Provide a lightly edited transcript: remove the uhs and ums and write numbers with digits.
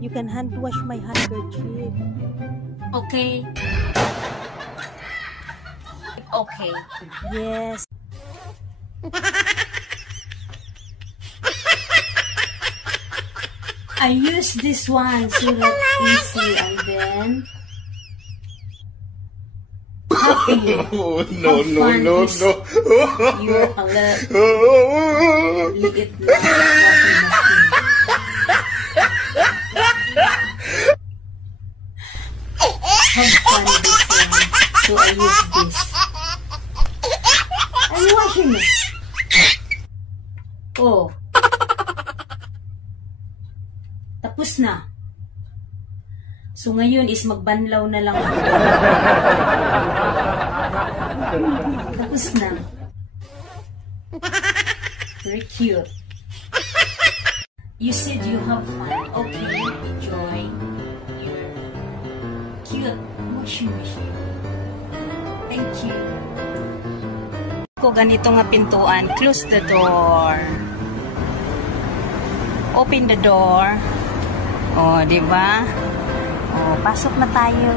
You can hand wash my handkerchief. Okay. Okay. Yes. I use this one so that easy and then happy. No. You're liit na washing machine. Have fun this one. So I use this. Are you washing it? Oh. Tapos na. So ngayon is magbanlaw na lang ako. Tapos na. Very cute. You said you have fun. Okay, enjoy your cute washing machine. Thank you. Ko ganito nga pintuan. Close the door. Open the door. Oh, di ba? Oh, pasok na tayo.